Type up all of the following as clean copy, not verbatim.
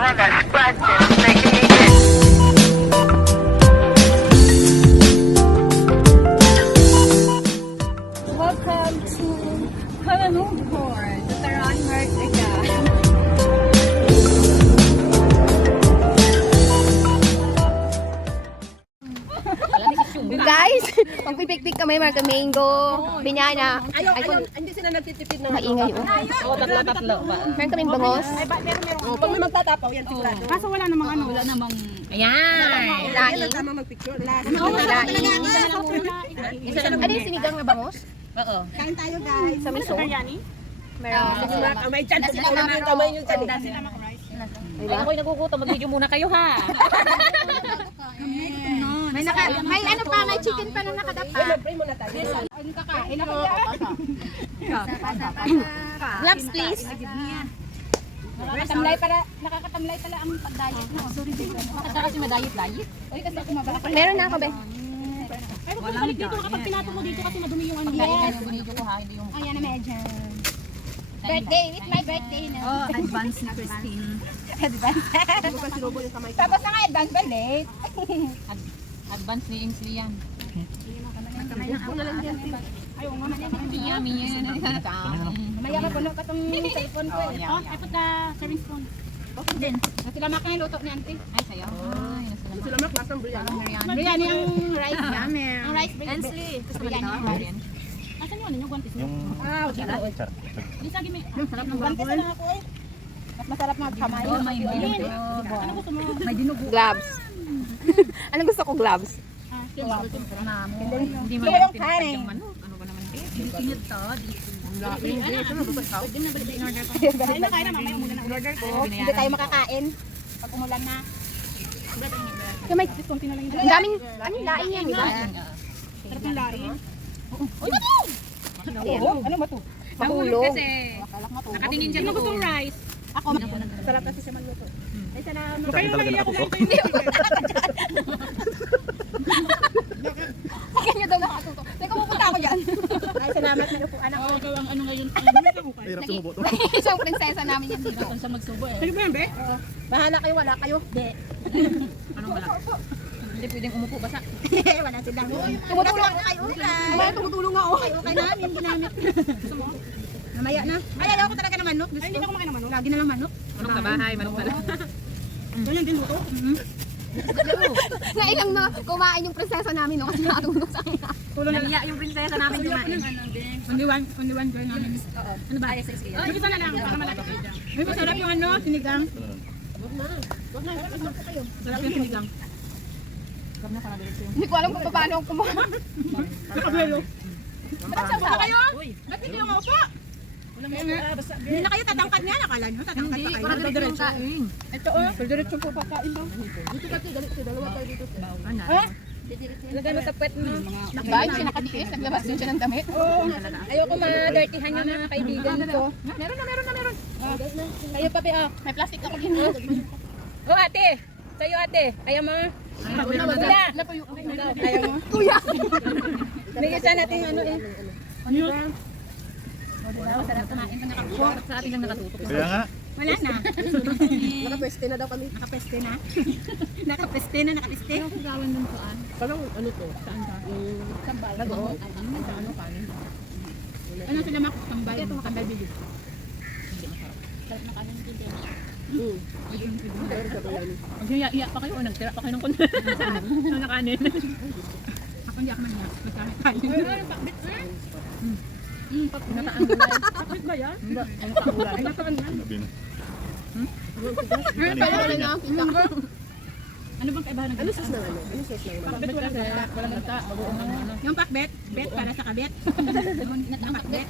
I got scratches making me itch. Welcome to Kuala Lumpur, Dataran, Merdeka. Guys, magpipikpik kami, mga mango, banana. Ayaw, hindi sila nagtitipid ng Maingay yun. Oo, tatlo ba? Meron kaming bangos. Oo, pag may magtatapaw, yan sigurado. Kaso wala namang ano. Wala namang... Ayan! Yan Laing. ang tama mag-picture. Last. Laing. Ano yung sinigang na bangos? Oo. Kain tayo, guys. Sa miso? Biryani? Meron. Sige na, kamay dyan. Tutulan mo yung kamay nyo dyan. Ay, ako'y nagugutom. Mag-video muna kayo, ha? May ano pa, may chicken pa na nakadapa. Pray muna tayo. Ano kakain ako? Gloves, please. Nakakatamlay pala ang pag-diet. No? Sorry, kasi kasi ma-diet. Uy, kasi ako mababa. Meron na ako, be. Pero kung balik dito, kapag pinato mo dito kasi madumi yung ano. Yes. Binidyo ko ha, hindi yung... Ayan na medyo. Birthday, it's my birthday na. Oh, advance ni Christine. Advance. Tapos na nga, advance ba late? Advance ni Ainsley yan. Ayaw nga, Yummy yan. Maya ka puno ka tong cellphone ko eh. Oh, I put the serving spoon. Okay din. Sila makin luto ni auntie. Ay, sayo. Ay, nasa Sila mak, lasang biryani. Biryani ang rice. Ang rice Ainsley, gusto mo biryani. yan? Asan yung ano yung guantes mo? Yung Di sa gimi. Sarap ng guantes na lang ako eh. Mas masarap magkamay. Oh, may Bilhin. dinugo. Ano gusto mo? May dinugo. Gloves. Anong gusto ko, gloves? Hindi mo Kaya yung tinatag kanin. yung ano. Ano ba naman? Kinit to. Kain na kain na mamaya muna ng order ko. Hindi tayo makakain. Pag umulan na. Yung may, Konti na lang yung ang daming, anong laing yan, di ba? sarap ng lain. Ano ba ito? Mahulog. Kasi nakatingin siya Sino doon. gustong rice? Ako. Sarap kasi siya magluto. Ay, salamat. Sa akin talaga nakatutok. Kaya niya daw nakatuto. Teka, pupunta ako dyan. Ay, salamat na po anak ko. Ang ano ngayon. Hirap sumubo to. Isang prinsesa namin yan dito. Sa magsubo eh. Ano ba yan, be? Bahala kayo, wala kayo. Hindi. Anong wala? Hindi pwedeng umupo basa. Wala silang. Tumutulong. Kayo lang. Mamaya tumutulong ako. Okay namin, ginamit. Mamaya na. Ay, ayaw ko talaga ng manok. Ay, hindi na ako makain ng manok. Lagi na lang manok. Manok sa bahay, manok pala. Ganyan din luto. Nailang na kumain yung prinsesa namin no kasi nakatulog sa kanya. Nahiya yung prinsesa namin kumain. Only one girl namin. Ano ba? Ay, isa na lang. Para malaki. Ay, masarap yung ano, sinigang. Sarap yung sinigang. Hindi ko alam kung paano ako kumain. Nakabelo. Ba't sa kayo? Ba't hindi mo po? Hindi na kayo tatangkad nga. Nakala nyo, tatangkad pa kayo. Parang diretso kain. Ito oh. Diretso po pagkain daw. Dito kasi, dalawa tayo dito. Eh? Lagay mo sa puwet mo. Dahil siya nakatiis, naglabas din siya ng damit. Oo. Ayoko ma-dirtyhan yung mga kaibigan ko. Meron na. Kayo pa pe, oh. May plastic ako din. Oh, ate. Sa'yo, ate. Kaya mo. Wala. Ayaw mo. Kuya! Bigyan siya natin ano eh. Sa atin lang nakatutok. Kaya nga, Wala na. Nakapweste na daw kami. Nakapeste na. Nakapeste na, nakapeste. Parang ano to? Saan ka? Sambal. Ano? Ano sila makakambal? Ito makambal video. Mag-iya pa kayo o nagtira pa kayo ng konti. Ano na kanin? Ako hindi ako maniyak. Magkami tayo. Nataan gulay. Bakit ba yan? Hindi. Ang nataan gulay. Ay, natawan yan. sabi na. Pero wala na ako kita. Ano bang kaibahan ng Ano sus na ano? Ano sus na ano? Bakit kasi walang nagta, bagoong ng ano. yung pakbet? Bet para sa kabet? Ang pakbet?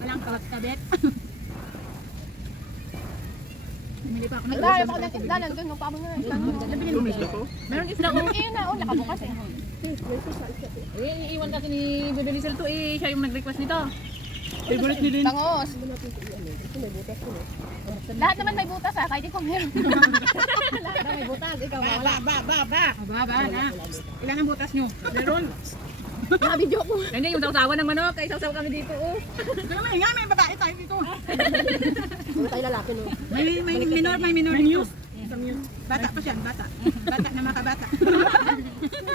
Walang kabet? Bumili pa ako ng Nagdahil ako ng isda, nandun yung pamo na. Tumis na to. Meron isda ko. Ayun na, nakabukas eh. Iiwan kasi ni Bebe Lizel to eh. Siya yung nag-request nito. Favorite ni Lynn. Bangos. Lahat naman may butas ha, kahit ikaw meron. Lahat na may butas, ikaw wala. Ba na. Ilan ang butas nyo? Meron. Nakabidyo ko. Hindi, yung sausawan ng manok. Kaya sausaw kami dito. Oh. Pero may babae tayo dito. Ano tayo lalaki no? May minor dito. Bata pa siya, bata. Bata na makabata.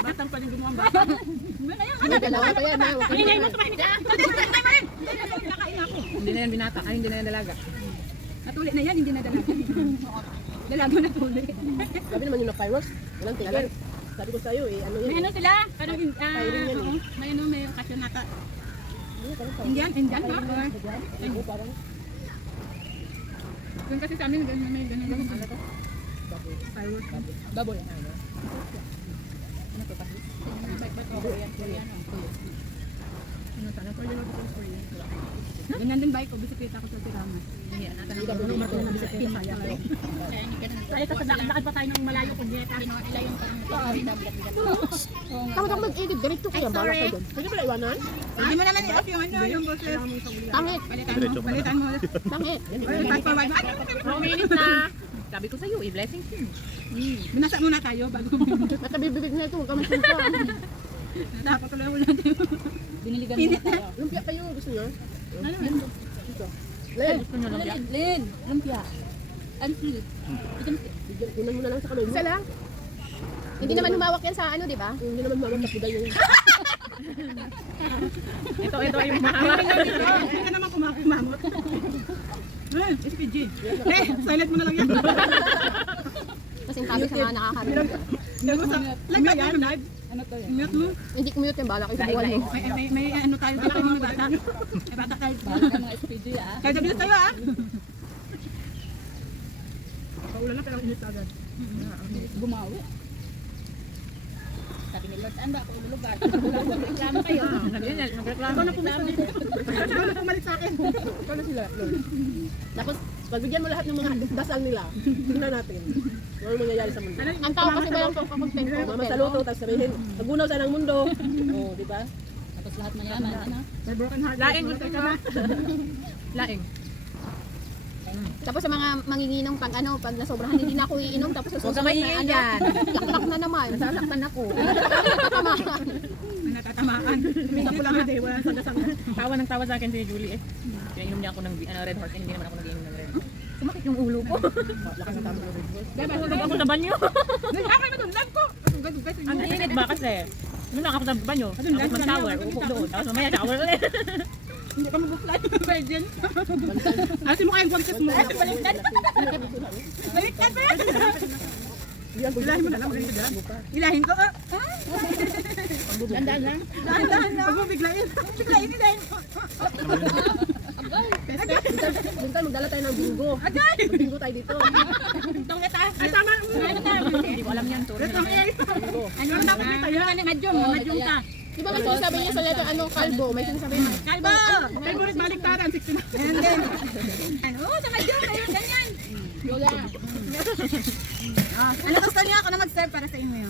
Batang pa rin gumawa ang bata. Ano dalawa ko yan ha? Huwag Ingay ka mo, tumahimik ka. Nakain ako. Hindi na yan binata. Ay, hindi na yan dalaga. Natuli na yan, hindi na dalaga. Dalaga na tuli. Sabi naman yung na-fireworks. Walang tigil. Sabi ko sa'yo eh, ano May yun? ano sila? Parang, Firing yan eh. may ano, may kasyonata. Indian ha? Oo, parang Doon kasi sa amin, may ganun. Ano to? Fireworks. Baboy. Ganyan din bike ko, bisikleta ko sa Tirama. hindi ka doon marunong na bisikleta. Kaya kasi lakad pa tayo ng malayo kung di tayo Takot ako mag-edit. Diretso ko yan. Bala ka doon. Pwede pala iwanan? Hindi mo naman i-off yung ano, yung boses. Tangit. Palitan mo. Tangit. Fast forward. 2 minutes na. Sabi ko sa'yo, blessings yun. Binasa muna tayo bago Matabibibig na ito. Huwag ka magpunta. dapat tuloy ulan. Biniligan mo. Lumpia kayo, gusto nyo? Len. Len, lumpia. Unsweet. Kunan mo na lang sa kamay mo. Isa lang. Hindi naman humawak yan sa ano, di ba? Hindi naman mamatak ko yun. Ito ay yung mahal. Hindi ka naman kumamot. SPG. Silent mo na lang yan. Kasi sabi sa mga nakakarinig. Live ba yan? Live? Ano to yan? Mute mo? Hindi ko mute yung bala ko sa buwan mo. May ano tayo dito mga bata. May bata tayo. Mga SPG Kaya sabi tayo Paulan na pero init agad. Bumawi. Sabi ni Lord, anda ako ilulugar. Reklamo kayo. Ikaw na pumunta dito. Ikaw na pumalit sa akin. Ikaw na sila. Tapos, pagbigyan mo lahat ng mga dasal nila. Tingnan natin. Ano ang mangyayari sa mundo. Ang tao kasi ba yung pagpapagpento? Mama sa luto, tapos sabihin, nagunaw sa ng mundo. Oo, di ba? Tapos lahat mayaman, ano? May broken heart. Laing gusto ka ba? Laing. Tapos sa mga manginginom pag ano, pag nasobrahan hindi na ako iinom tapos Huwag ka susunod maingay ano, dyan. laklak na naman. Nasasaktan ako. Natatamaan. Natatamaan. Minsan ko lang hindi, wala sa dasal. Tawa ng tawa sa akin si Julie eh. Pinainom niya ako ng Red Horse. Hindi naman ako nag-inom ng Red Horse. Sumakit yung ulo ko. Lakas ng tama ng Red Horse. Tulog ako sa banyo. Nakakay mo doon, love ko. Ang init ba kasi? Nung ako sa banyo, tapos mag-shower, upo doon. Tapos mamaya shower ulit. Hindi ka mag-fly. Virgin. Asin mo kayong guantes mo. Baliktad. Baliktad ba yan? Ilahin mo na lang. Ilahin ko. Dandan lang. Dandan lang. Huwag mo biglayin. Biglayin ko. Minsan magdala tayo ng bingo. Agay! Bingo tayo dito. Tungit ah. Ay, tama. Hindi ko alam yan. Turo na lang. Ano dapat may tayo? Madyong ka. Di ba may sinasabi niya sa letter ano, kalbo? May sinasabi niya. Kalbo! Favorite baliktaran, 69. Hindi. Ano? Sa madyong, mayroon ganyan. Yoga. Ano gusto niyo? Ako na mag-serve para sa inyo.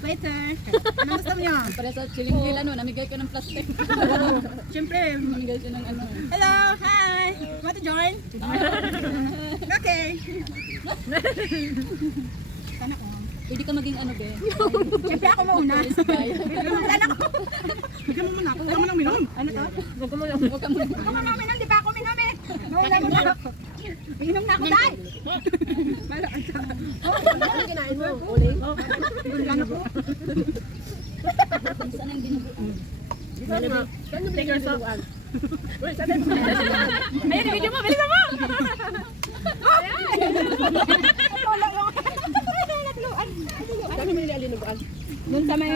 Waiter. Ano gusto niyo? Para sa chilling nila, no, namigay ko ng plastic. Siyempre. Namigay siya ng ano. Hello! Hi! Want to join? Okay. Sana ko. Pwede ka maging ano, be? Siyempre ako mauna. Bigyan ako. Bigyan mo muna ako. Huwag mo nang minom. Ano to? Huwag mo lang. Huwag ka muna. Ako maminam, di ba ako minam eh? Mauna mo na ako. Inom na ako tayo. Bala ka sa. Ano kinain mo? Uling? Ano ko? Saan ang binubuo? Saan nga? Saan yung binigyan sa buwan? Uy, saan yung Ayun, video mo. Bilisan mo. Wala yung... Saan yung binigyan ng buwan? Doon sa may...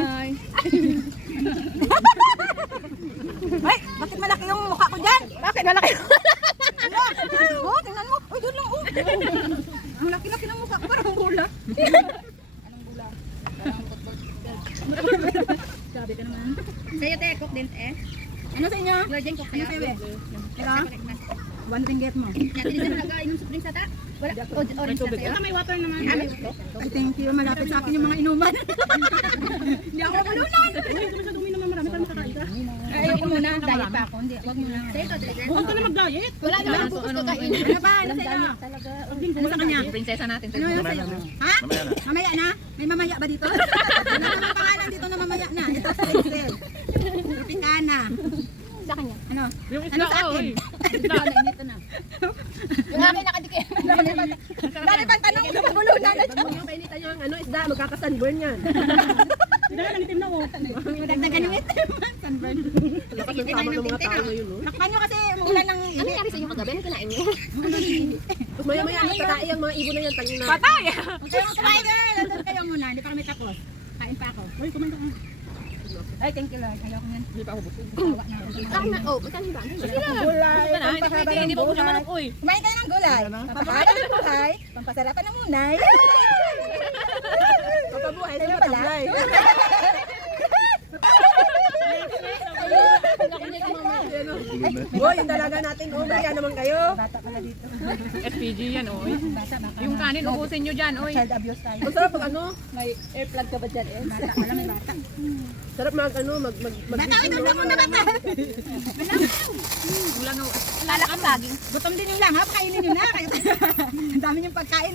Ay, bakit malaki yung mukha ko dyan? Bakit malaki? Ano? Oh, tingnan mo. Uy, doon lang. Oh. Ang laki-laki ng mukha ko. Parang bula. Anong bula? Parang football. Sabi ka naman. Sa'yo, te. Cook din, eh. Ano sa inyo? Virgin cook Ano sa'yo, eh? Ikaw? One ringgit mo. Hindi na nag-inom sa drinks ata. Wala. Orange na sa'yo. May water naman. Ay, thank you. Malapit sa akin yung mga inuman. Hindi ako malunay. Uy, hindi sa dumi naman marami tayo makakain ka. Ay, ayoko muna. Diet pa ako. Hindi, wag mo na. Sa'yo to, Direk. Huwag ka na mag-diet. Wala naman po gusto kain. Ano ba? Ano sa'yo? Ano sa kanya? Prinsesa natin. Ano yung sa'yo? Ha? Mamaya na? May mamaya ba dito? Ano naman pangalan dito na mamaya na? Ito sa Excel. Sa kanya. Ano? Yung isda Ano sa ko, akin? eh. Inito na. Yung akin nakadikit. Dali pang tanong sa bulunan. Pag yung painitan yung ano, isda, magkakasunburn yan. Hindi na itim na mo. Dagdagan yung itim. Sunburn. Lakas ng tama ng mga tao ngayon, no? Takpan nyo kasi umulan ng Ano nangyari sa inyo kagabi? Ano kinain niyo? Tapos maya-maya, nagtatae ang mga ibon na yan, tangin na. Patay! Kayo mga kumain girl! Nandun kayo muna, hindi pa kami tapos. Kain pa ako. Uy, kumain ka. Ay, thank you Lord. Ayoko yan. Hindi pa ako busog. Tawa na ako. Saan na? Oh, saan ba? Gulay, Ito na, hindi pwede. Hindi pa busog manok, uy. Kumain kayo ng gulay. Pampakain ng gulay. Pampasarapan ng munay. papabuhay sa Ayun mga pala. taglay. Boy, yung dalaga natin, kaya naman kayo. Bata pala dito. SPG yan, uy. Bata baka. Yung kanin, ubusin nyo dyan, uy. Child abuse tayo. Ang sarap pag ano, May airplug ka ba dyan, eh? Bata pala may bata. sarap mag ano, Bata, ito na muna bata. Ulang, Lala ka saging. Gutom din yung lang ha, pakainin nyo na. Ang dami niyong pagkain.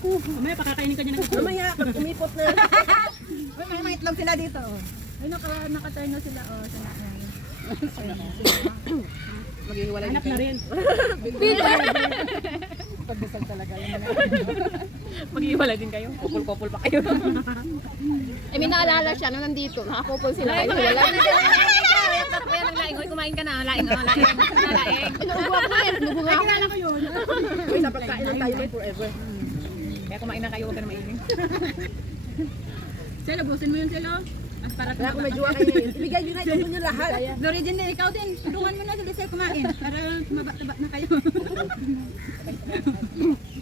Mamaya pakakainin ka niya ng gutom. Mamaya, pag umipot na. Uy, may mga itlog sila dito. Oh. Ay, naka-turn na sila. Oh, sana. Maghihiwalay Anak na rin. Pagdasal talaga yun. mag-iwala din kayo. Kupul-kupul pa kayo. Eh, may naalala siya na nandito. Nakakupol sila kayo. Wala. Kaya ng laing, uy, kumain ka na. Laing, laing. Laing. Inuubo ako eh. Inuubo nga ako. Kilala ko yun. Uy, sa pagkain lang tayo may forever. Kaya kumain na kayo, huwag ka na maingin. Selo, busin mo yun, Selo. At para Kaya kung may jowa kayo ngayon, ibigay nyo na ito nyo lahat. Lorigin din, ikaw din. Tulungan mo na si Lisel kumain. Para tumaba-taba na kayo.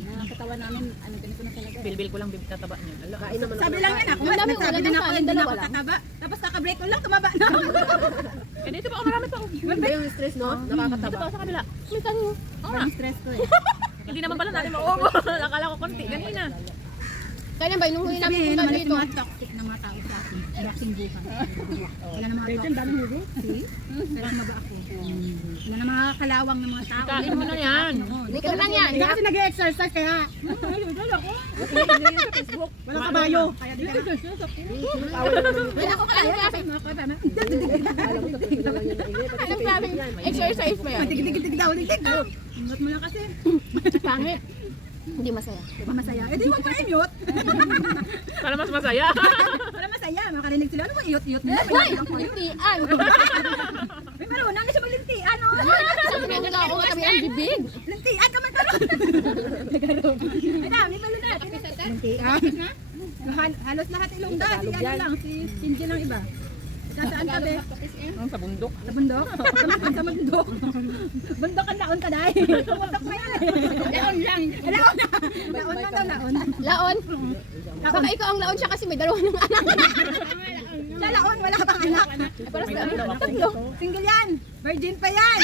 Nakakatawa namin, ano, ganito na talaga. Bilbil ko lang, tataba niyo. Ala. Kain naman Sabi lang yan ako. Ang dami Sabi ulan din ng ako, kain, hindi na dalawa ako lang. tataba. Tapos kakabreak ko lang, tumaba na ako. Eh, dito pa ako, marami pa ako. Hindi yung stress, no? Dito Nakakataba. pa ako sa kabila. May kanyo. Ang stress ko eh. Hindi naman pala natin mauubos. Akala ko konti, ganina. Kailan ba? Nung huli namin Sabihin, punta naman dito. yung mga toxic na mga tao sa akin. Boxing bukan. Wala na mga toxic. See? Pero maba ako. Wala na mga kalawang ng mga tao. Kain mo na yan. Hindi ka lang yan. Hindi ka kasi nag-exercise kaya. Ayun ako. Walang kabayo. Kaya di ka Wala ko kayo klase. Alam mo, tapos na lang yun na ini. Pati Anong sa klaseng Facebook yan. exercise mo yan? Tig-tig-tig daw. Ingot mo lang kasi. Pangit. Hindi masaya. Diba masaya? Eh di huwag mo i-mute. Para mas masaya. Para masaya. Makarinig sila. Ano mo iyot-iyot mo? Hoy! Lintian! May marunang na siya maglintian. Oh. Sabi niya nila ako kami ang bibig. Lintian ka man karon. Ay dami pala na. Lintian. Halos lahat ilongga. Si ano lang. Si Cindy lang iba. Saan ka be? Sa bundok. Sa bundok? Sa bundok. Bundok ang laon ka dahil. Bundok pa yan eh. Laon lang. Laon na. Laon lang daw laon. Laon. Baka ikaw ang laon siya kasi may dalawa ng anak. Sa laon, wala ka pang anak. Para sa Tatlo. Single yan. Virgin pa yan.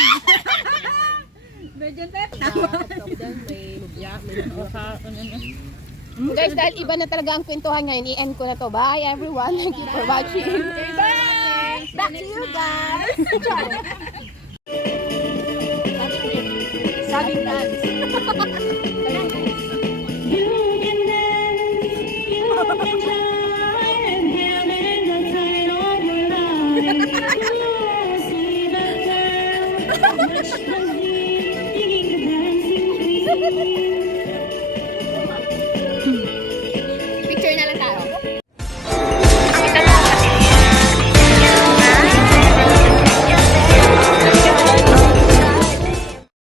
Virgin pa yan. May lubya, may lubya. Guys, dahil iba na talaga ang kwentuhan ngayon, i-end ko na to. Bye everyone. Thank you for watching. Bye! Back to you guys. Saging dance.